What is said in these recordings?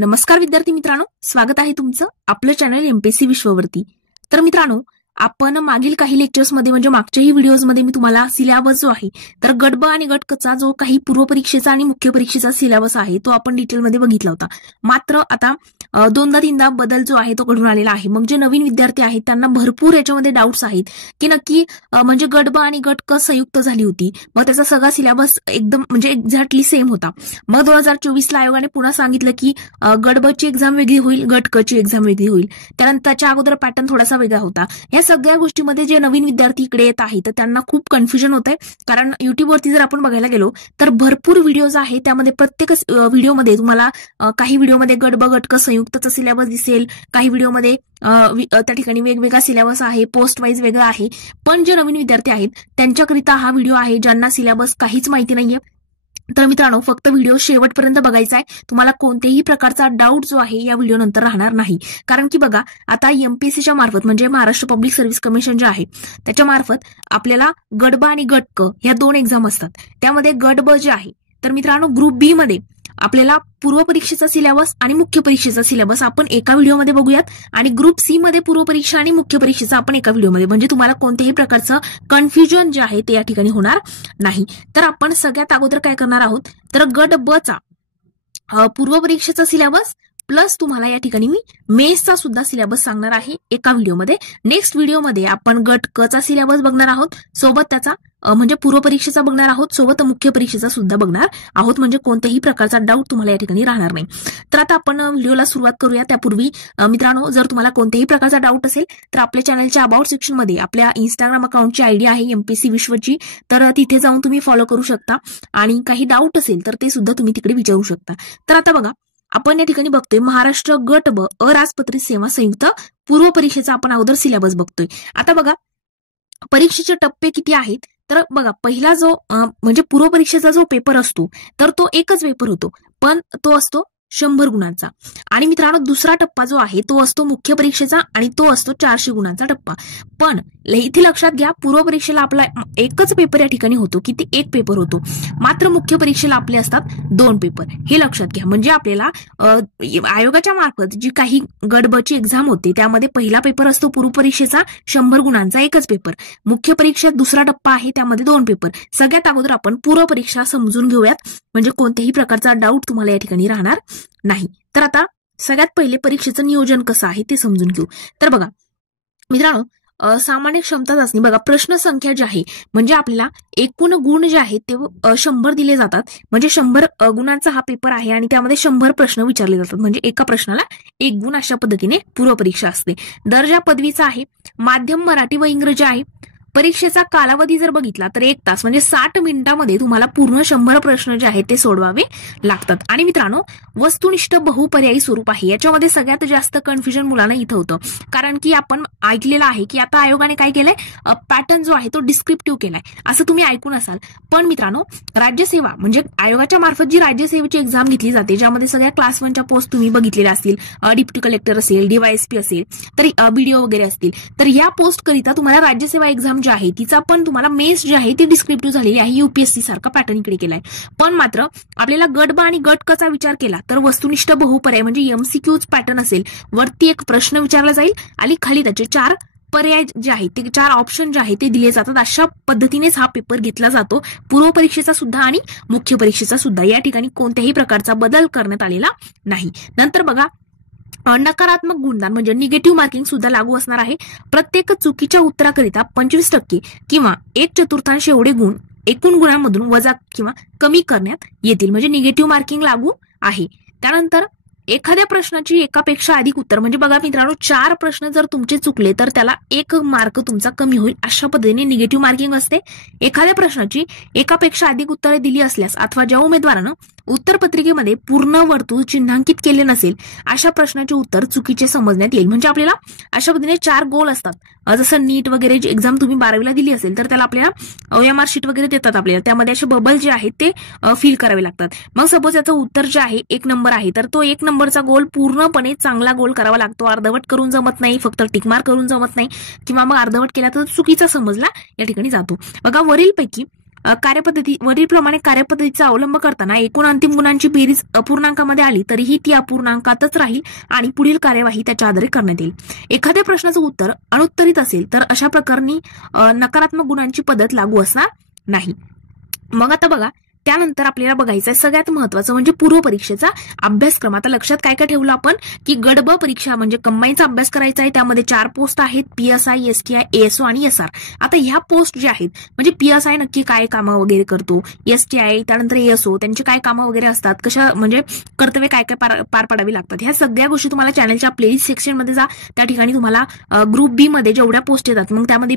नमस्कार विद्यार्थी मित्रांनो, स्वागत आहे तुमचं आपलं चॅनल एमपीएससी विश्ववरती। तर मित्रांनो, आपण मागील काही लेक्चर्समध्ये म्हणजे मागच्याही व्हिडिओजमध्ये मी तुम्हाला सिलेबस जो आहे तर गट ब आणि गट क चा जो काही पूर्व परीक्षेचा आणि मुख्य परीक्षेचा सिलेबस आहे तो आपण डिटेलमध्ये बघितला होता। मात्र आता दोनदा तीनदा बदल जो आहे तो घडून आलेला आहे। मग जे नवीन विद्यार्थी आहेत त्यांना भरपूर याच्यामध्ये डाऊट्स आहेत की नक्की म्हणजे गट ब आणि गट क संयुक्त झाली होती, मग त्याचा सगळा सिलेबस एकदम म्हणजे एक्झॅक्टली सेम होता। मग 2024 ला आयोगाने पुन्हा सांगितलं की गट ब ची एक्झाम वेगळी होईल, गट क ची एक्झाम वेगळी होईल। त्यानंतर त्याच्या अगोदर पॅटर्न थोडासा वेगळा होता। या सगळ्या गोष्टीमध्ये जे नवीन विद्यार्थी इकडे येत आहेत तर त्यांना खूप कन्फ्युजन होत आहे, कारण युट्यूबवरती जर आपण बघायला गेलो तर भरपूर व्हिडिओज आहेत, त्यामध्ये प्रत्येक व्हिडिओमध्ये तुम्हाला काही व्हिडिओमध्ये गट ब गट क संयुक्तचा सिलेबस दिसेल, काही व्हिडिओमध्ये त्या ठिकाणी वेगवेगळा सिलेबस आहे, पोस्ट वाईज वेगळा आहे। पण जे नवीन विद्यार्थी आहेत त्यांच्याकरिता हा व्हिडिओ आहे ज्यांना सिलेबस काहीच माहिती नाहीये। तर मित्रांनो, फक्त व्हिडिओ शेवटपर्यंत बघायचा आहे, तुम्हाला कोणत्याही प्रकारचा डाऊट जो आहे या व्हिडिओ नंतर राहणार नाही। कारण की बघा, आता एमपीएससीच्या मार्फत म्हणजे महाराष्ट्र पब्लिक सर्व्हिस कमिशन जे आहे त्याच्या मार्फत आपल्याला गट ब आणि गट क या दोन एक्झाम असतात। त्यामध्ये गट ब जे आहे तर मित्रांनो ग्रुप बी मध्ये आपल्याला पूर्व परीक्षेचा सिलेबस आणि मुख्य परीक्षेचा सिलेबस आपण एका व्हिडिओमध्ये बघूयात, आणि ग्रुप सी मध्ये पूर्व परीक्षा आणि मुख्य परीक्षेचा आपण एका व्हिडिओमध्ये, म्हणजे तुम्हाला कोणत्याही प्रकारचं कन्फ्युजन जे आहे ते या ठिकाणी होणार नाही। तर आपण सगळ्यात अगोदर काय करणार आहोत तर गट ब चा पूर्व परीक्षेचा सिलेबस प्लस तुम्हाला या ठिकाणी मी मेसचा सुद्धा सिलेबस सांगणार आहे एका व्हिडिओमध्ये। नेक्स्ट व्हिडिओमध्ये आपण गट क चा सिलेबस बघणार आहोत, सोबत त्याचा म्हणजे पूर्व परीक्षेचा बघणार आहोत, सोबत मुख्य परीक्षेचा सुद्धा बघणार आहोत, म्हणजे कोणत्याही प्रकारचा डाऊट तुम्हाला या ठिकाणी राहणार नाही। तर आता आपण व्हिडिओला सुरुवात करूया। त्यापूर्वी मित्रांनो, जर तुम्हाला कोणत्याही प्रकारचा डाऊट असेल तर आपल्या चॅनलच्या अबाउट सेक्शनमध्ये आपल्या इंस्टाग्राम अकाउंटची आयडी आहे एमपीएससी विश्वची, तर तिथे जाऊन तुम्ही फॉलो करू शकता, आणि काही डाऊट असेल तर ते सुद्धा तुम्ही तिकडे विचारू शकता। तर आता बघा, आपण या ठिकाणी बघतोय महाराष्ट्र गट ब अराजपत्रित सेवा संयुक्त पूर्व परीक्षेचा आपण अगोदर सिलेबस बघतोय। आता बघा, परीक्षेचे टप्पे किती आहेत तर बघा, पहिला जो म्हणजे पूर्व परीक्षेचा जो पेपर असतो तर तो एकच पेपर होतो, पण तो असतो 100 गुणांचा। आणि मित्रांनो, दुसरा टप्पा जो आहे तो असतो मुख्य परीक्षेचा आणि तो असतो 400 गुणांचा टप्पा। पण इथे लक्षात घ्या, पूर्व परीक्षेला आपला एकच पेपर या ठिकाणी होतो, की ते एक पेपर होतो, मात्र मुख्य परीक्षेला आपले असतात 2 पेपर, हे लक्षात घ्या। म्हणजे आपल्याला आयोगाच्या मार्फत जी काही गट ब ची एक्झाम होते त्यामध्ये पहिला पेपर असतो पूर्व परीक्षेचा 100 गुणांचा एकच पेपर, मुख्य परीक्षेत दुसरा टप्पा आहे त्यामध्ये 2 पेपर। सगळ्यात अगोदर आपण पूर्व परीक्षा समजून घेऊयात, म्हणजे कोणत्याही प्रकारचा डाऊट तुम्हाला या ठिकाणी राहणार नाही। तर आता सगळ्यात पहिले परीक्षेचं नियोजन कसं आहे ते समजून घेऊ। तर बघा मित्रांनो, सामान्य क्षमता चाचणी बघा, प्रश्न संख्या जी आहे म्हणजे आपल्याला एकूण गुण जे आहेत ते 100 दिले जातात, म्हणजे 100 गुणांचा हा पेपर आहे आणि त्यामध्ये 100 प्रश्न विचारले जातात, म्हणजे एका प्रश्नाला 1 गुण, अशा पद्धतीने पूर्व परीक्षा असते। दर्जा पदवीचा आहे, माध्यम मराठी व इंग्रजी आहे। परीक्षेचा कालावधी जर बघितला तर 1 तास म्हणजे 60 मिनिटांमध्ये तुम्हाला पूर्ण 100 प्रश्न जे आहेत ते सोडवावे लागतात। आणि मित्रांनो, वस्तुनिष्ठ बहुपर्यायी स्वरूप आहे, याच्यामध्ये सगळ्यात जास्त कन्फ्युजन मुलांना इथं होतं, कारण की आपण ऐकलेलं आहे की आता आयोगाने काय केलंय, पॅटर्न जो आहे तो डिस्क्रिप्टिव्ह केलाय, असं तुम्ही ऐकून असाल। पण मित्रांनो, राज्यसेवा म्हणजे आयोगाच्या मार्फत जी राज्यसेवेची एक्झाम घेतली जाते, ज्यामध्ये सगळ्या क्लास 1च्या पोस्ट तुम्ही बघितलेल्या असतील, डिप्टी कलेक्टर असेल, डीवायएसपी असेल, तर बीडीओ वगैरे असतील, तर या पोस्ट करिता तुम्हाला राज्यसेवा एक्झाम जी आहे तिचा पण तुम्हाला मेस जी आहे ती डिस्क्रिप्टिव्ह झालेली आहे, युपीएससी सारखा पॅटर्न इकडे केलाय। पण मात्र आपल्याला गट ब आणि गट क चा विचार केला तर वस्तुनिष्ठ बहुपर्याय म्हणजे एमसीक्यूज पॅटर्न असेल, वरती एक प्रश्न विचारला जाईल आणि खाली त्याचे 4 पर्याय जे आहेत ते 4 ऑप्शन जे आहेत ते दिले जातात, अशा पद्धतीनेच हा पेपर घेतला जातो, पूर्व परीक्षेचा सुद्धा आणि मुख्य परीक्षेचा सुद्धा। या ठिकाणी कोणत्याही प्रकारचा बदल करण्यात आलेला नाही। नंतर बघा, नकारात्मक गुणदान म्हणजे निगेटिव्ह मार्किंग सुद्धा लागू असणार आहे। प्रत्येक चुकीच्या उत्तराकरिता 25% किंवा 1/4 एवढे गुण एकूण गुणांमधून वजा किंवा कमी करण्यात येतील, म्हणजे निगेटिव्ह मार्किंग लागू आहे। त्यानंतर एखाद्या प्रश्नाची एकापेक्षा अधिक उत्तर, म्हणजे बघा मित्रांनो, 4 प्रश्न जर तुमचे चुकले तर त्याला 1 मार्क तुमचा कमी होईल, अशा पद्धतीने निगेटिव्ह मार्किंग असते। एखाद्या प्रश्नाची एकापेक्षा अधिक उत्तरे दिली असल्यास अथवा ज्या उमेदवारानं उत्तरपत्रिकेमध्ये पूर्ण वर्तुळ चिन्हांकित केले नसेल अशा प्रश्नाचे उत्तर चुकीचे समजण्यात येईल। म्हणजे आपल्याला अशा पद्धतीने 4 गोल असतात, जसं नीट वगैरे जी एक्झाम तुम्ही 12वीला दिली असेल तर त्याला आपल्याला ओएमआर शीट वगैरे देतात आपल्याला, त्यामध्ये असे बबल जे आहेत ते फिल करावे लागतात। मग सपोज याचं उत्तर जे आहे 1 नंबर आहे तर तो 1 नंबरचा गोल पूर्णपणे चांगला गोल करावा लागतो, अर्धवट करून जमत नाही, फक्त टिकमार्क करून जमत नाही, किंवा मग अर्धवट केला तर चुकीचा समजला या ठिकाणी जातो। बघा, वरीलपैकी कार्यपद्धती वरीलप्रमाणे कार्यपद्धतीचा अवलंब करताना एकूण अंतिम गुणांची बेरीज अपूर्णांकामध्ये आली तरीही ती अपूर्णांकातच राहील आणि पुढील कार्यवाही त्याच्या आधारे करण्यात येईल. एखाद्या प्रश्नाचं उत्तर अनुत्तरित असेल तर अशा प्रकरणी नकारात्मक गुणांची पद्धत लागू असणार नाही. मग आता बघा, त्यानंतर आपल्याला बघायचं आहे सगळ्यात महत्वाचं म्हणजे पूर्व परीक्षेचा अभ्यासक्रम. आता लक्षात काय काय ठेवलं आपण की गट ब परीक्षा म्हणजे कंबाईनचा अभ्यास करायचा आहे. त्यामध्ये 4 पोस्ट आहेत, PSI, STI, ASO आणि SR. आता ह्या पोस्ट ज्या आहेत म्हणजे PSI नक्की काय कामं वगैरे करतो, STI त्यानंतर ASO त्यांची काय कामं वगैरे असतात, कशा म्हणजे कर्तव्य काय काय पार पाडावी लागतात, ह्या सगळ्या गोष्टी तुम्हाला चॅनलच्या प्लेलिस्ट सेक्शनमध्ये जा. त्या ठिकाणी तुम्हाला ग्रुप बी मध्ये जेवढ्या पोस्ट येतात मग त्यामध्ये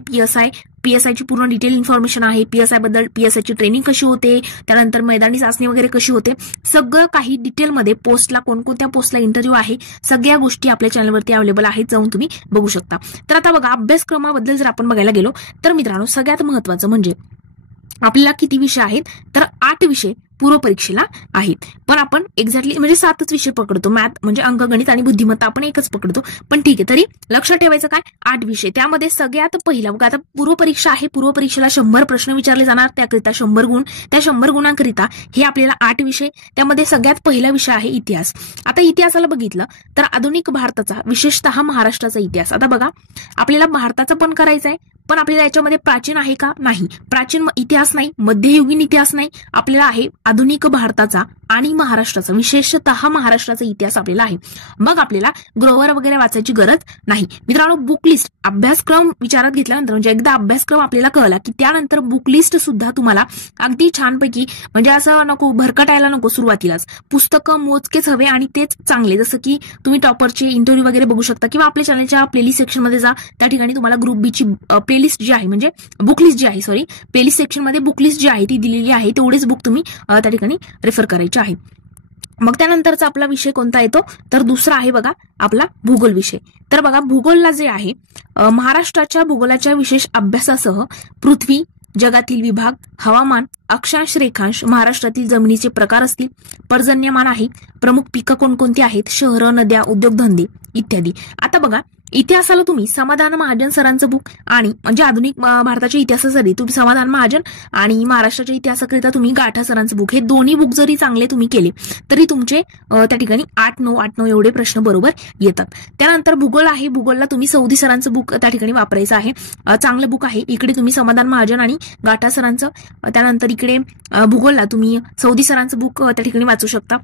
PSI ची पूर्ण डिटेल इन्फॉर्मेशन आहे. PSI बद्दल PSI ची ट्रेनिंग कशी होते, त्यानंतर मैदानी चाचणी वगैरे कशी होते, सगळं काही डिटेलमध्ये पोस्टला कोणकोणत्या पोस्टला इंटरव्ह्यू आहे सगळ्या गोष्टी आपल्या चॅनलवरती अवेलेबल आहेत, जाऊन तुम्ही बघू शकता. तर आता बघा, अभ्यासक्रमाबद्दल जर आपण बघायला गेलो तर मित्रांनो सगळ्यात महत्वाचं म्हणजे आपल्याला किती विषय आहेत तर 8 विषय पूर्व परीक्षेला आहेत. पण आपण एक्झॅक्टली म्हणजे 7च विषय पकडतो. मॅथ म्हणजे अंकगणित आणि बुद्धिमत्ता आपण एकच पकडतो, पण ठीक आहे. तरी लक्षात ठेवायचं काय 8 विषय. त्यामध्ये सगळ्यात पहिला बघा, आता पूर्व परीक्षा आहे, पूर्व परीक्षेला 100 प्रश्न विचारले जाणार, त्याकरिता 100 गुण. त्या 100 गुणांकरिता हे आपल्याला 8 विषय. त्यामध्ये सगळ्यात पहिला विषय आहे इतिहास. आता इतिहासाला बघितलं तर आधुनिक भारताचा विशेषतः महाराष्ट्राचा इतिहास. आता बघा, आपल्याला भारताचा पण करायचा आहे, पण आपल्याला याच्यामध्ये प्राचीन आहे का, नाही. प्राचीन इतिहास नाही, मध्ययुगीन इतिहास नाही, आपल्याला आहे आधुनिक भारताचा आणि महाराष्ट्राचा विशेषतः महाराष्ट्राचा इतिहास आपल्याला आहे. मग आपल्याला ग्रोवर वगैरे वाचायची गरज नाही. मित्रांनो, बुक लिस्ट अभ्यासक्रम विचारात घेतल्यानंतर म्हणजे एकदा अभ्यासक्रम आपल्याला कळला की त्यानंतर बुक लिस्ट सुद्धा तुम्हाला अगदी छानपैकी म्हणजे असं नको भरकटायला नको सुरुवातीलाच. पुस्तकं मोजकेच हवे आणि तेच चांगले. जसं की तुम्ही टॉपरचे इंटरव्ह्यू वगैरे बघू शकता किंवा आपल्या चॅनलच्या प्लेलिस्ट सेक्शनमध्ये जा. त्या ठिकाणी तुम्हाला ग्रुप बीची प्लेलिस्ट जी आहे म्हणजे बुक लिस्ट जी आहे प्लेलिस्ट सेक्शनमध्ये बुक लिस्ट जी आहे ती दिलेली आहे. तेवढेच बुक तुम्ही त्या ठिकाणी रेफर करायचे आहे. मग त्यानंतरचा आपला विषय कोणता येतो तर दुसरा आहे बघा आपला भूगोल विषय. तर बघा, भूगोलला जे आहे महाराष्ट्राच्या भूगोलाच्या विशेष अभ्यासासह पृथ्वी, जगातील विभाग, हवामान, अक्षांश, रेखांश, महाराष्ट्रातील जमिनीचे प्रकार असतील, पर्जन्यमान आहे, प्रमुख पिकं कोणकोणती आहेत, शहरं, नद्या, उद्योगधंदे इत्यादी. आता बघा, इतिहासाला तुम्ही समाधान महाजन सरांचं बुक आणि म्हणजे आधुनिक भारताच्या इतिहासासाठी तुम्ही समाधान महाजन आणि महाराष्ट्राच्या इतिहासाकरिता तुम्ही गाठा सरांचं बुक, हे दोन्ही बुक जरी चांगले तुम्ही केले तरी तुमचे त्या ठिकाणी 8-9 एवढे प्रश्न बरोबर येतात. त्यानंतर भूगोल आहे, भूगोलला तुम्ही सौदी सरांचं बुक त्या ठिकाणी वापरायचं आहे. चांगलं बुक आहे. इकडे तुम्ही समाधान महाजन आणि गाठा सरांचं, त्यानंतर इकडे भूगोलला तुम्ही सौदी सरांचं बुक त्या ठिकाणी वाचू शकता.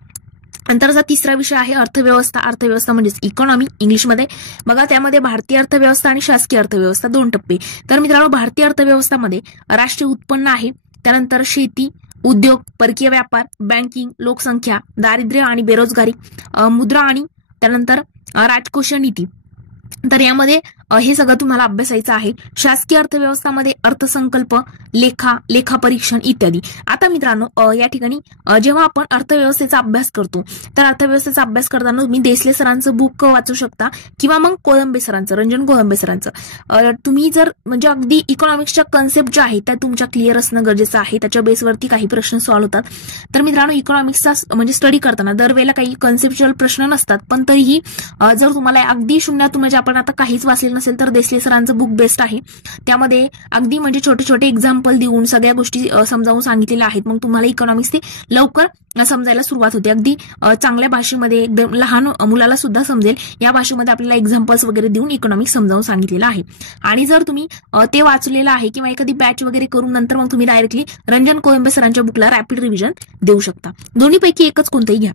नंतरचा तिसरा विषय आहे अर्थव्यवस्था. अर्थव्यवस्था म्हणजेच इकॉनॉमी इंग्लिशमध्ये. बघा, त्यामध्ये भारतीय अर्थव्यवस्था आणि शासकीय अर्थव्यवस्था 2 टप्पे. तर मित्रांनो, भारतीय अर्थव्यवस्थामध्ये राष्ट्रीय उत्पन्न आहे, त्यानंतर शेती, उद्योग, परकीय व्यापार, बँकिंग, लोकसंख्या, दारिद्र्य आणि बेरोजगारी, मुद्रा आणि त्यानंतर राजकोषीय नीती. तर यामध्ये हे सगळं तुम्हाला अभ्यासायचं आहे. शासकीय अर्थव्यवस्थामध्ये अर्थसंकल्प, लेखा परीक्षण इत्यादी. आता मित्रांनो, या ठिकाणी जेव्हा आपण अर्थव्यवस्थेचा अभ्यास करतो तर अर्थव्यवस्थेचा अभ्यास करताना तुम्ही देसले सरांचं बुक वाचू शकता किंवा मग कोळंबे सरांचं, रंजन कोळंबे सरांचं. तुम्ही जर म्हणजे अगदी इकॉनॉमिक्सच्या कन्सेप्ट ज्या आहेत त्या तुमच्या क्लिअर असणं गरजेचं आहे. त्याच्या बेसवरती काही प्रश्न सॉल्व्ह होतात. तर मित्रांनो, इकॉनॉमिक्सचा म्हणजे स्टडी करताना दरवेळेला काही कन्सेप्च्युअल प्रश्न नसतात, पण तरीही जर तुम्हाला अगदी शून्यातून म्हणजे आपण आता काहीच वाचलेलं नसेल तर देसले सरांचं बुक बेस्ट आहे. त्यामध्ये अगदी म्हणजे छोटे छोटे एक्झाम्पल देऊन सगळ्या गोष्टी समजावून सांगितलेल्या आहेत. मग तुम्हाला इकॉनॉमिक्स ते लवकर समजायला सुरुवात होते. अगदी चांगल्या भाषेमध्ये, एकदम लहान मुलाला सुद्धा समजेल या भाषेमध्ये आपल्याला एक्झाम्पल्स वगैरे देऊन इकॉनॉमिक्स समजावून सांगितलेलं आहे. आणि जर तुम्ही ते वाचलेलं आहे किंवा एखादी बॅच वगैरे करून नंतर मग तुम्ही डायरेक्टली रंजन कोळंबे सरांच्या बुकला रॅपिड रिव्हिजन देऊ शकता. दोन्हीपैकी एकच कोणतंही घ्या.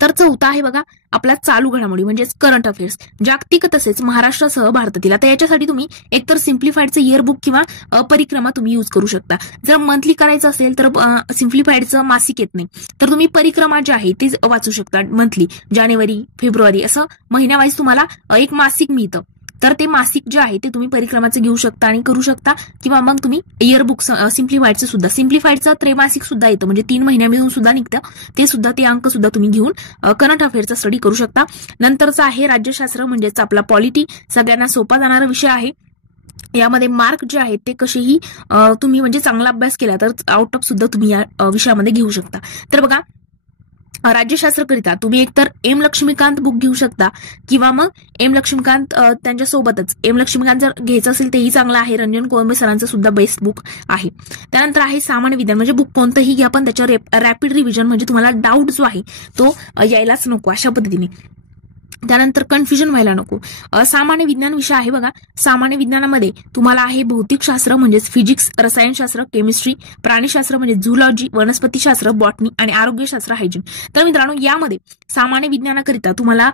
तर चौथा आहे बघा आपला चालू घडामोडी म्हणजेच करंट अफेअर्स, जागतिक तसेच महाराष्ट्रासह भारतातील. आता याच्यासाठी तुम्ही एकतर सिम्प्लिफाईडचं इयर बुक किंवा परिक्रमा तुम्ही यूज करू शकता. जर मंथली करायचं असेल तर सिम्प्लिफाईडचं मासिक येत नाही, तर तुम्ही परिक्रमा जे आहे ते वाचू शकता. मंथली जानेवारी, फेब्रुवारी असं महिन्यावाईज तुम्हाला एक मासिक मिळतं. तर ते मासिक जे आहे ते तुम्ही परिक्रमाचं घेऊ शकता आणि करू शकता. किंवा मग तुम्ही इयर बुक सिम्प्लिफाईडचं सुद्धा, सिम्प्लिफाईडचं त्रैमासिक सुद्धा येतं म्हणजे 3 महिन्या मिळून सुद्धा निघतं. ते अंक सुद्धा तुम्ही घेऊन करंट अफेअरचा स्टडी करू शकता. नंतरचा आहे राज्यशास्त्र म्हणजेच आपला पॉलिटी, सगळ्यांना सोपा जाणारा विषय आहे. यामध्ये मार्क जे आहेत ते कसेही तुम्ही म्हणजे चांगला अभ्यास केला तर आउट ऑफ सुद्धा तुम्ही या विषयामध्ये घेऊ शकता. तर बघा, राज्यशास्त्रकरिता तुम्ही एकतर एम लक्ष्मीकांत बुक घेऊ शकता किंवा मग एम लक्ष्मीकांत त्यांच्यासोबतच एम लक्ष्मीकांत जर घ्यायचं असेल तेही चांगलं आहे. रंजन कोळंबे सरांचं सुद्धा बेस्ट बुक आहे. त्यानंतर आहे सामान्य विज्ञान, म्हणजे बुक कोणतंही घ्या पण त्याच्यावर रॅपिड रिव्हिजन, म्हणजे तुम्हाला डाऊट जो आहे तो यायलाच नको अशा पद्धतीने. त्यानंतर कन्फ्युजन व्हायला नको. सामान्य विज्ञान विषय आहे बघा. सामान्य विज्ञानामध्ये तुम्हाला आहे भौतिकशास्त्र म्हणजेच फिजिक्स, रसायनशास्त्र, केमिस्ट्री, प्राणीशास्त्र म्हणजे झूलॉजी, वनस्पतीशास्त्र, बॉटनी आणि आरोग्यशास्त्र हायजीन. तर मित्रांनो यामध्ये सामान्य विज्ञानाकरिता तुम्हाला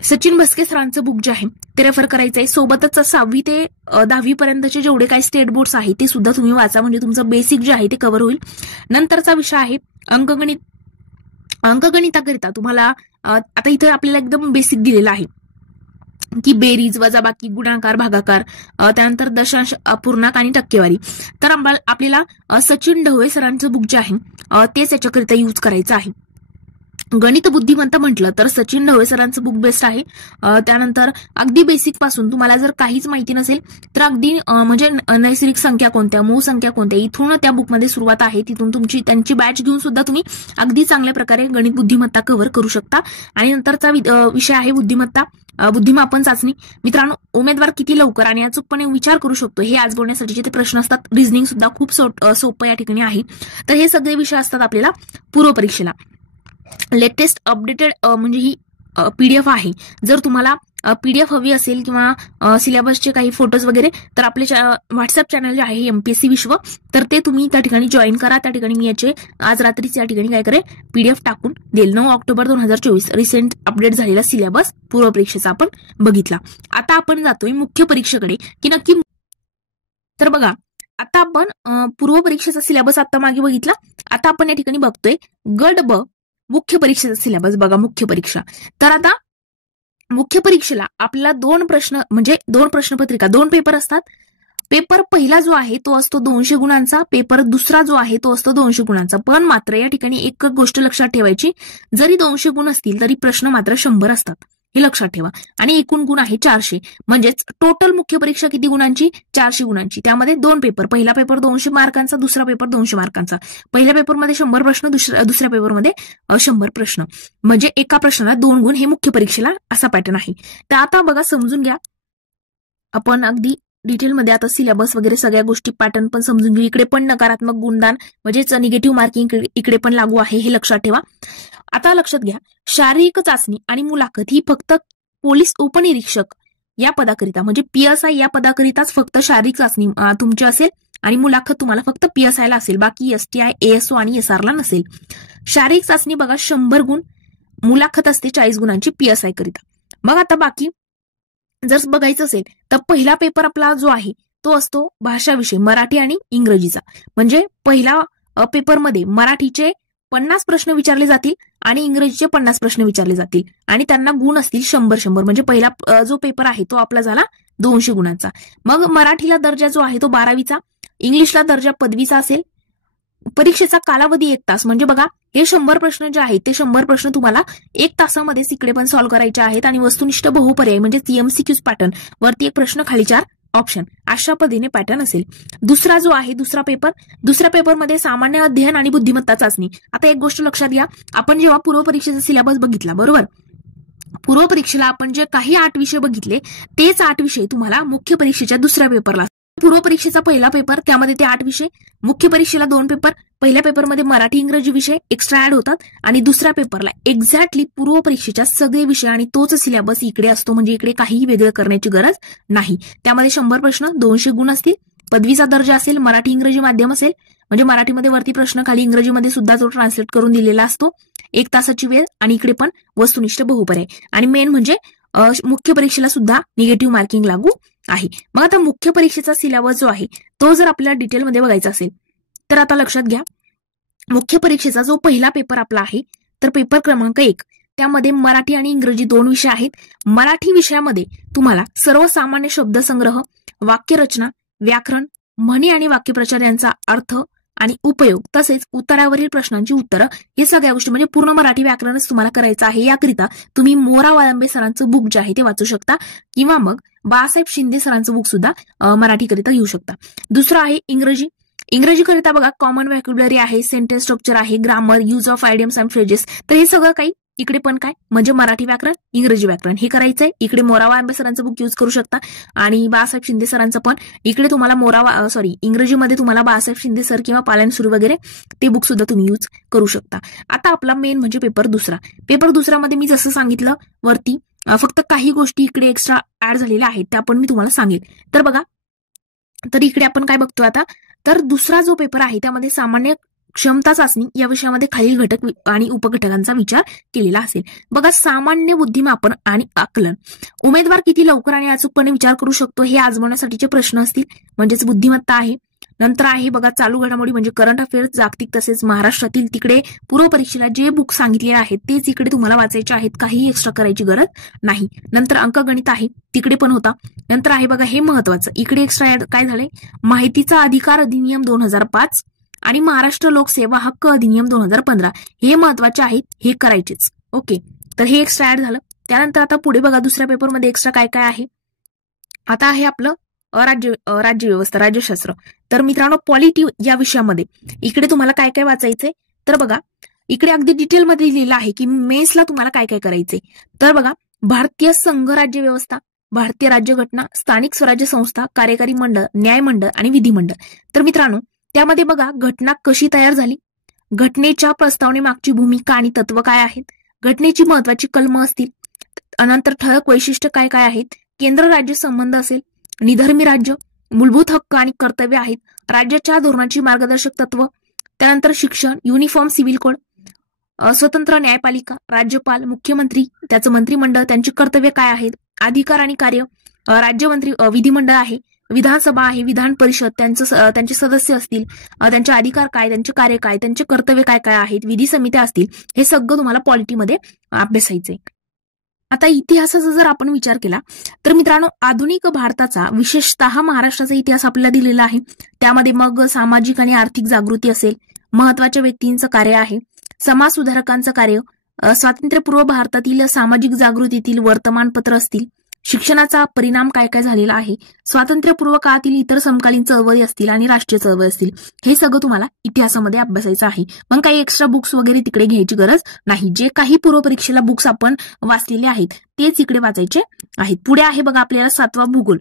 सचिन भस्के सरांचं बुक जे आहे ते रेफर करायचं आहे. सोबतच 6वी ते 10वी पर्यंतचे जेवढे काही स्टेट बोर्ड्स आहे ते सुद्धा तुम्ही वाचा, म्हणजे तुमचं बेसिक जे आहे ते कव्हर होईल. नंतरचा विषय आहे अंकगणिताकरिता तुम्हाला आता इथे आपल्याला एकदम बेसिक दिलेलं आहे की बेरीज, वजाबाकी, गुणाकार, भागाकार, त्यानंतर दशांश, अपूर्णांक आणि टक्केवारी. तर आपल्याला सचिन ढवळे सरांचं बुक जे आहे तेच याच्याकरिता यूज करायचं आहे. गणित बुद्धिमत्ता म्हटलं तर सचिन ढवळे सरांचं बुक बेस्ट आहे. त्यानंतर अगदी बेसिक पासून तुम्हाला जर काहीच माहिती नसेल तर अगदी म्हणजे नैसर्गिक संख्या कोणत्या, मूळ संख्या कोणत्या, इथून त्या बुकमध्ये सुरुवात आहे. तिथून त्यांची बॅच घेऊन सुद्धा तुम्ही अगदी चांगल्या प्रकारे गणित बुद्धिमत्ता कव्हर करू शकता. आणि नंतरचा विषय आहे बुद्धिमापन चाचणी. मित्रांनो उमेदवार किती लवकर आणि अचूकपणे विचार करू शकतो हे आज बोलण्यासाठीचे ते प्रश्न असतात. रिझनिंग सुद्धा खूप सोपं या ठिकाणी आहे. तर हे सगळे विषय असतात आपल्याला पूर्व परीक्षेला. लेटेस्ट अपडेटेड म्हणजे ही पीडीएफ आहे. जर तुम्हाला पीडीएफ हवी असेल किंवा सिलेबसचे काही फोटोज वगैरे तर आपले व्हॉट्सअप चॅनल जे आहे एमपीएससी विश्व, तर ते तुम्ही त्या ठिकाणी जॉईन करा. त्या ठिकाणी मी याचे आज रात्रीच या ठिकाणी काय करेल पीडीएफ टाकून देईल. 9 ऑक्टोबर 2024 रिसेंट अपडेट झालेला सिलेबस पूर्व परीक्षेचा आपण बघितला. आता आपण जातोय मुख्य परीक्षेकडे की नक्की. तर बघा आता आपण पूर्व परीक्षेचा सिलेबस आता मागे बघितला. आता आपण या ठिकाणी बघतोय गट ब मुख्य परीक्षेचा सिलेबस. बघा मुख्य परीक्षा. तर आता मुख्य परीक्षेला आपल्याला 2 प्रश्नपत्रिका 2 पेपर असतात. पेपर पहिला जो आहे तो असतो 200 गुणांचा, पेपर दुसरा जो आहे तो असतो 200 गुणांचा. पण मात्र या ठिकाणी एक गोष्ट लक्षात ठेवायची, जरी 200 गुण असतील तरी प्रश्न मात्र 100 असतात, हे लक्षात ठेवा. आणि एकूण गुण आहे 400. म्हणजेच टोटल मुख्य परीक्षा किती गुणांची? 400 गुणांची. त्यामध्ये 2 पेपर, पहिला पेपर 200 मार्कांचा, दुसरा पेपर 200 मार्कांचा. पहिल्या पेपरमध्ये 100 प्रश्न, दुसऱ्या पेपरमध्ये 100 प्रश्न, म्हणजे एका प्रश्नाला 2 गुण. हे मुख्य परीक्षेला असा पॅटर्न आहे. तर आता बघा समजून घ्या आपण अगदी डिटेलमध्ये आता सिलेबस वगैरे सगळ्या गोष्टी पॅटर्न पण समजून घेऊ. इकडे पण नकारात्मक गुणदान म्हणजेच निगेटिव्ह मार्किंग इकडे पण लागू आहे, हे लक्षात ठेवा. आता लक्षात घ्या शारीरिक चाचणी आणि मुलाखत ही फक्त पोलीस उपनिरीक्षक या पदाकरिता म्हणजे पीएसआय या पदाकरिताच फक्त शारीरिक चाचणी तुमची असेल आणि मुलाखत तुम्हाला फक्त पीएसआयला असेल, बाकी एसटीआय, एएसओ आणि एसआरला नसेल. शारीरिक चाचणी बघा 100 गुण, मुलाखत असते 40 गुणांची पीएसआय करिता. मग आता बाकी जर बघायचं असेल तर पहिला पेपर आपला जो आहे तो असतो भाषा विषय, मराठी आणि इंग्रजीचा. म्हणजे पहिला पेपरमध्ये मराठीचे 50 प्रश्न विचारले जातील आणि इंग्रजीचे 50 प्रश्न विचारले जातील आणि त्यांना गुण असतील 100. म्हणजे पहिला जो पेपर आहे तो आपला झाला 200 गुणांचा. मग मराठीला दर्जा जो आहे तो 12वीचा, इंग्लिशला दर्जा पदवीचा असेल. परीक्षेचा कालावधी 1 तास. म्हणजे बघा हे 100 प्रश्न जे आहेत ते 100 प्रश्न तुम्हाला 1 तासामध्येच इकडे पण सॉल्व्ह करायचे आहेत आणि वस्तुनिष्ठ बहुपर्याय म्हणजे एमसीक्यूज पॅटर्न, वरती 1 प्रश्न खाली 4 ऑप्शन, अशा पद्धतीने पॅटर्न असेल. दुसरा जो आहे दुसरा पेपरमध्ये सामान्य अध्ययन आणि बुद्धिमत्ता चाचणी. आता एक गोष्ट लक्षात घ्या, आपण जेव्हा पूर्व परीक्षेचा सिलेबस बघितला बरोबर, पूर्व परीक्षेला आपण जे काही 8 विषय बघितले तेच 8 विषय तुम्हाला मुख्य परीक्षेच्या दुसऱ्या पेपरला. पूर्व परीक्षेचा पहिला पेपर त्यामध्ये ते 8 विषय, मुख्य परीक्षेला 2 पेपर, पहिल्या पेपरमध्ये मराठी इंग्रजी विषय एक्स्ट्रा ऍड होतात आणि दुसऱ्या पेपरला एक्झॅक्टली पूर्व परीक्षेच्या सगळे विषय आणि तोच सिलेबस इकडे असतो. म्हणजे इकडे काहीही वेगळं करण्याची गरज नाही. त्यामध्ये 100 प्रश्न, 200 गुण असतील, पदवीचा दर्जा असेल, मराठी इंग्रजी माध्यम असेल म्हणजे मराठीमध्ये वरती प्रश्न खाली इंग्रजीमध्ये सुद्धा तो ट्रान्सलेट करून दिलेला असतो, 1 तासाची वेळ आणि इकडे पण वस्तुनिष्ठ बहुपर्याय आणि मेन म्हणजे मुख्य परीक्षेला सुद्धा निगेटिव्ह मार्किंग लागू आहे. मग आता मुख्य परीक्षेचा सिलेबस जो आहे तो जर आपल्याला डिटेलमध्ये बघायचा असेल तर आता लक्षात घ्या, मुख्य परीक्षेचा जो पहिला पेपर आपला आहे तर पेपर क्रमांक 1 त्यामध्ये मराठी आणि इंग्रजी 2 विषय आहेत. मराठी विषयामध्ये तुम्हाला सर्वसामान्य शब्दसंग्रह, वाक्यरचना, व्याकरण, म्हणी आणि वाक्यप्रचार यांचा अर्थ आणि उपयोग तसेच उत्तरावरील प्रश्नांची उत्तरं, हे सगळ्या गोष्टी म्हणजे पूर्ण मराठी व्याकरणच तुम्हाला करायचं आहे. याकरिता तुम्ही मोरा वाळंबे सरांचं बुक जे आहे ते वाचू शकता किंवा मग बाळासाहेब शिंदे सरांचं बुक सुद्धा मराठीकरिता घेऊ शकता. दुसरं आहे इंग्रजी. इंग्रजीकरिता बघा कॉमन व्हॅक्युलरी आहे, सेंटेन्स स्ट्रक्चर आहे, grammar, use of idioms and phrases. तर हे सगळं काही इकडे पण काय म्हणजे मराठी व्याकरण, इंग्रजी व्याकरण हे करायचंय. इकडे मोरावा आंबे सरांचं बुक यूज करू शकता आणि बाळासाहेब शिंदे सरांचं पण. इकडे तुम्हाला इंग्रजीमध्ये तुम्हाला बाळासाहेब शिंदे सर किंवा पालनसुरी वगैरे ते बुक सुद्धा तुम्ही यूज करू शकता. आता आपला मेन म्हणजे पेपर दुसरामध्ये मी जसं सांगितलं वरती फक्त काही गोष्टी इकडे एक्स्ट्रा ऍड झालेल्या आहेत त्या पण मी तुम्हाला सांगेल. तर बघा, तर इकडे आपण काय बघतोय आता, तर दुसरा जो पेपर आहे त्यामध्ये सामान्य क्षमता चाचणी या विषयामध्ये खालील घटक आणि उपघटकांचा विचार केलेला असेल. बघा, सामान्य बुद्धिमापन आणि आकलन. उमेदवार किती लवकर आणि अचूकपणे विचार करू शकतो हे आजमावण्यासाठीचे प्रश्न असतील, म्हणजेच बुद्धिमत्ता आहे. नंतर आहे बघा चालू घडामोडी म्हणजे करंट अफेअर्स, जागतिक तसेच महाराष्ट्रातील. तिकडे पूर्व परीक्षेला जे बुक सांगितलेले आहेत तेच इकडे तुम्हाला वाचायचे आहेत, काही एक्स्ट्रा करायची गरज नाही. नंतर अंकगणित आहे, तिकडे पण होता. नंतर आहे बघा हे महत्वाचं, इकडे एक्स्ट्रा काय झालंय, माहितीचा अधिकार अधिनियम 2005 आणि महाराष्ट्र लोकसेवा हक्क अधिनियम 2015 हे महत्वाचे आहेत, हे करायचेच. ओके, तर हे एक्स्ट्रा ऍड झालं. त्यानंतर आता पुढे बघा दुसऱ्या पेपरमध्ये एक्स्ट्रा काय काय आहे. आता आहे आपलं राज्यव्यवस्था, राज्यशास्त्र. तर मित्रांनो पॉलिटी या विषयामध्ये इकडे तुम्हाला काय काय वाचायचंय, तर बघा इकडे अगदी डिटेलमध्ये लिहिलेलं आहे की मेन्सला तुम्हाला काय काय करायचंय. तर बघा, भारतीय संघ राज्य व्यवस्था, भारतीय राज्यघटना, स्थानिक स्वराज्य संस्था, कार्यकारी मंडळ, न्यायमंडळ आणि विधिमंडळ. तर मित्रांनो त्यामध्ये बघा घटना कशी तयार झाली, घटनेच्या प्रस्तावनेमागची भूमिका आणि तत्व काय आहेत, घटनेची महत्वाची कलमं असतील, अनंतर ठळक वैशिष्ट्य काय काय आहेत, केंद्र राज्य संबंध असेल, निधर्मी राज्य, मूलभूत हक्क आणि कर्तव्य आहेत, राज्याच्या धोरणाची मार्गदर्शक तत्व, त्यानंतर शिक्षण, युनिफॉर्म सिव्हिल कोड, स्वतंत्र न्यायपालिका, राज्यपाल, मुख्यमंत्री, त्याचं मंत्रिमंडळ, त्यांची कर्तव्य काय आहेत, अधिकार आणि कार्य, राज्यमंत्री, विधिमंडळ आहे, विधानसभा आहे, विधान परिषद, त्यांचे सदस्य असतील, त्यांचे अधिकार काय, त्यांचे कार्य काय, त्यांचे कर्तव्य काय काय आहेत, विधी समित्या असतील, हे सगळं तुम्हाला पॉलिटीमध्ये अभ्यासायचंय. आता इतिहासाचा जर आपण विचार केला तर मित्रांनो आधुनिक भारताचा विशेषतः महाराष्ट्राचा इतिहास आपल्याला दिलेला आहे. त्यामध्ये मग सामाजिक आणि आर्थिक जागृती असेल, महत्वाच्या व्यक्तींचं कार्य आहे, समाज सुधारकांचं कार्य, स्वातंत्र्यपूर्व भारतातील सामाजिक जागृतीतील वर्तमानपत्र असतील, शिक्षणाचा परिणाम काय काय झालेला आहे, स्वातंत्र्यपूर्व काळातील इतर समकालीन चळवळी असतील आणि राष्ट्रीय चळवळी असतील, हे सगळं तुम्हाला इतिहासामध्ये अभ्यासायचं आहे. मग काही एक्स्ट्रा बुक्स वगैरे तिकडे घ्यायची गरज नाही. जे काही पूर्व परीक्षेला बुक्स आपण वाचलेले आहेत तेच इकडे वाचायचे आहेत. पुढे आहे बघा आपल्याला 7वा भूगोल.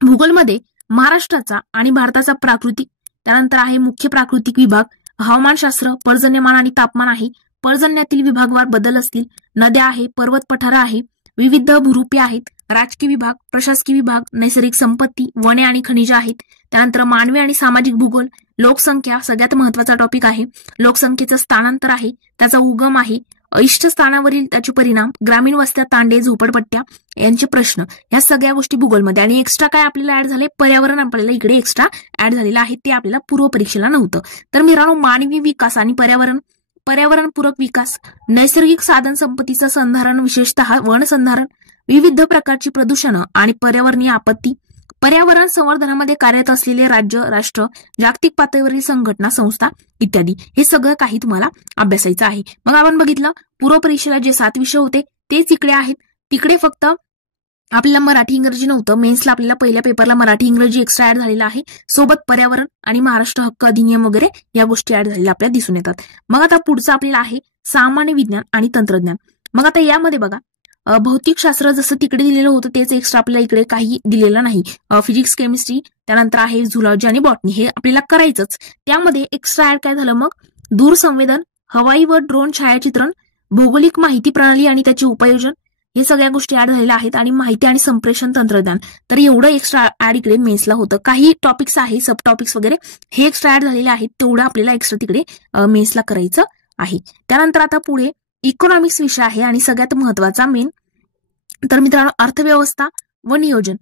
भूगोलमध्ये महाराष्ट्राचा आणि भारताचा प्राकृतिक, त्यानंतर आहे मुख्य प्राकृतिक विभाग, हवामानशास्त्र, पर्जन्यमान आणि तापमान आहे, पर्जन्यातील विभागवार बदल असतील, नद्या आहे, पर्वत पठार आहे, विविध भूरूपे आहेत, राजकीय विभाग, प्रशासकीय विभाग, नैसर्गिक संपत्ती, वने आणि खनिजे आहेत. त्यानंतर मानवी आणि सामाजिक भूगोल, लोकसंख्या सगळ्यात महत्वाचा टॉपिक आहे, लोकसंख्येचं स्थानांतर आहे, त्याचा उगम आहे, इष्ट स्थानावरील त्याचे परिणाम, ग्रामीण वस्त्या, तांडे, झोपडपट्ट्या यांचे प्रश्न, या सगळ्या गोष्टी भूगोलमध्ये. आणि एक्स्ट्रा काय आपल्याला ऍड झाले, पर्यावरण आपल्याला इकडे एक्स्ट्रा ऍड झालेलं आहे, ते आपल्याला पूर्व परीक्षेला नव्हतं. तर मित्रांनो मानवी विकास आणि पर्यावरणपूरक विकास, नैसर्गिक साधन संपत्तीचं संधारण विशेषतः वन संधारण, विविध प्रकारची प्रदूषण आणि पर्यावरणीय आपत्ती, पर्यावरण संवर्धनामध्ये कार्यरत असलेले राज्य, राष्ट्र, जागतिक पातळीवरील संघटना, संस्था इत्यादी, हे सगळं काही तुम्हाला अभ्यासायचं आहे. मग आपण बघितलं पूर्व परीक्षेला जे 7 विषय होते तेच इकडे आहेत. तिकडे फक्त आपल्याला मराठी इंग्रजी नव्हतं, मेन्सला आपल्याला पहिल्या पेपरला मराठी इंग्रजी एक्स्ट्रा ऍड झालेला आहे, सोबत पर्यावरण आणि महाराष्ट्र हक्क अधिनियम वगैरे या गोष्टी ऍड झालेल्या आपल्याला दिसून येतात. मग आता पुढचं आपल्याला आहे सामान्य विज्ञान आणि तंत्रज्ञान. मग आता यामध्ये बघा भौतिकशास्त्र जसं तिकडे दिलेलं होतं तेच एक्स्ट्रा आपल्याला इकडे काही दिलेलं नाही. फिजिक्स, केमिस्ट्री, त्यानंतर आहे झुलॉजी आणि बॉटनी, हे आपल्याला करायचंच. त्यामध्ये एक्स्ट्रा ऍड काय झालं, मग दूरसंवेदन, हवाई व ड्रोन छायाचित्रण, भौगोलिक माहिती प्रणाली आणि त्याचे उपयोजन, हे सगळ्या गोष्टी ऍड झालेल्या आहेत. आणि माहिती आणि संप्रेषण तंत्रज्ञान, तर एवढं एक्स्ट्रा ऍड इकडे मेन्सला होतं. काही टॉपिक्स आहे, सब टॉपिक्स वगैरे हे एक्स्ट्रा ऍड झालेले आहेत, तेवढं आपल्याला एक्स्ट्रा तिकडे मेन्सला करायचं आहे. त्यानंतर आता पुढे इकॉनॉमिक्स विषय आहे आणि सगळ्यात महत्वाचा मेन, तर मित्रांनो अर्थव्यवस्था व नियोजन.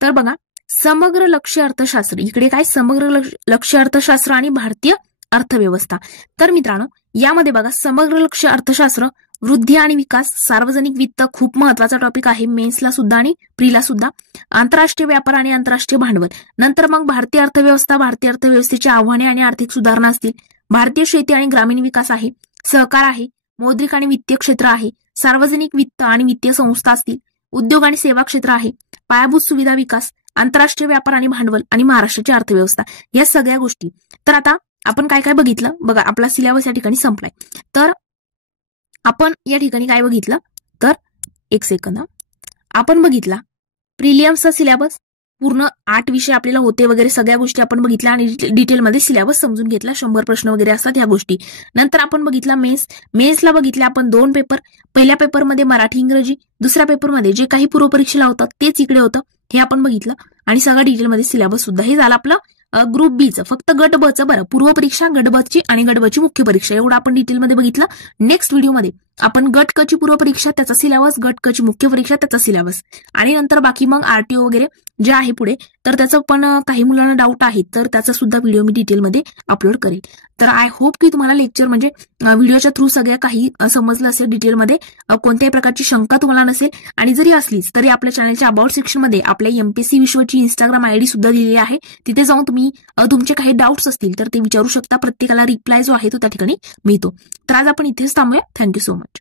तर बघा समग्र लक्ष्य अर्थशास्त्र, इकडे काय समग्र लक्ष्य अर्थशास्त्र आणि भारतीय अर्थव्यवस्था. तर मित्रांनो यामध्ये बघा समग्र लक्ष्य अर्थशास्त्र, वृद्धी आणि विकास, सार्वजनिक वित्त खूप महत्वाचा टॉपिक आहे मेन्सला सुद्धा आणि प्रीला सुद्धा, आंतरराष्ट्रीय व्यापार आणि आंतरराष्ट्रीय भांडवल. नंतर मग भारतीय अर्थव्यवस्था, भारतीय अर्थव्यवस्थेची आव्हाने आणि आर्थिक सुधारणा असतील, भारतीय शेती आणि ग्रामीण विकास आहे, सहकार आहे, मौद्रिक आणि वित्तीय क्षेत्र आहे, सार्वजनिक वित्त आणि वित्तीय संस्था असतील, उद्योग आणि सेवा क्षेत्र आहे, पायाभूत सुविधा विकास, आंतरराष्ट्रीय व्यापार आणि भांडवल आणि महाराष्ट्राची अर्थव्यवस्था या सगळ्या गोष्टी. तर आता आपण काय काय बघितलं बघा, आपला सिलेबस या ठिकाणी संपलाय. तर आपण या ठिकाणी काय बघितलं, तर एक सेकंद, आपण बघितला प्रिलियम्सचा सिलेबस, पूर्ण 8 विषय आपल्याला होते वगैरे सगळ्या गोष्टी आपण बघितल्या आणि डिटेलमध्ये सिलेबस समजून घेतला. 100 प्रश्न वगैरे असतात ह्या गोष्टी. नंतर आपण बघितला मेन्सला बघितले आपण 2 पेपर. पहिल्या पेपरमध्ये मराठी इंग्रजी, दुसऱ्या पेपरमध्ये जे काही पूर्वपरीक्षेला होतं तेच इकडे होतं, हे आपण बघितलं. आणि सगळं डिटेलमध्ये सिलेबस सुद्धा. हे झालं आपलं ग्रुप बीचं, फक्त गट बचं. बरं, पूर्वपरीक्षा, गट बची आणि गट बची मुख्य परीक्षा एवढं आपण डिटेलमध्ये बघितलं. नेक्स्ट व्हिडिओमध्ये आपण गट क ची पूर्वपरीक्षा त्याचा सिलेबस, गट क ची मुख्य परीक्षा त्याचा सिलेबस आणि नंतर बाकी मग आरटीओ वगैरे जे आहे पुढे, तर त्याचं पण काही मुलांना डाऊट आहे तर त्याचा सुद्धा व्हिडिओ मी डिटेलमध्ये अपलोड करेल. तर आय होप की तुम्हाला लेक्चर म्हणजे व्हिडिओच्या थ्रू सगळ्या काही समजलं असेल डिटेलमध्ये, कोणत्याही प्रकारची शंका तुम्हाला नसेल. आणि जरी असलीच तरी आपल्या चॅनलच्या अबाउट सेक्शनमध्ये आपल्या एमपीएससी विश्वची इंस्टाग्राम आयडी सुद्धा दिलेली आहे. तिथे जाऊन तुम्ही तुमचे काही डाऊट्स असतील तर ते विचारू शकता. प्रत्येकाला रिप्लाय जो आहे तो त्या ठिकाणी मिळतो. तर आज आपण इथेच थांबूया. Thank you so much.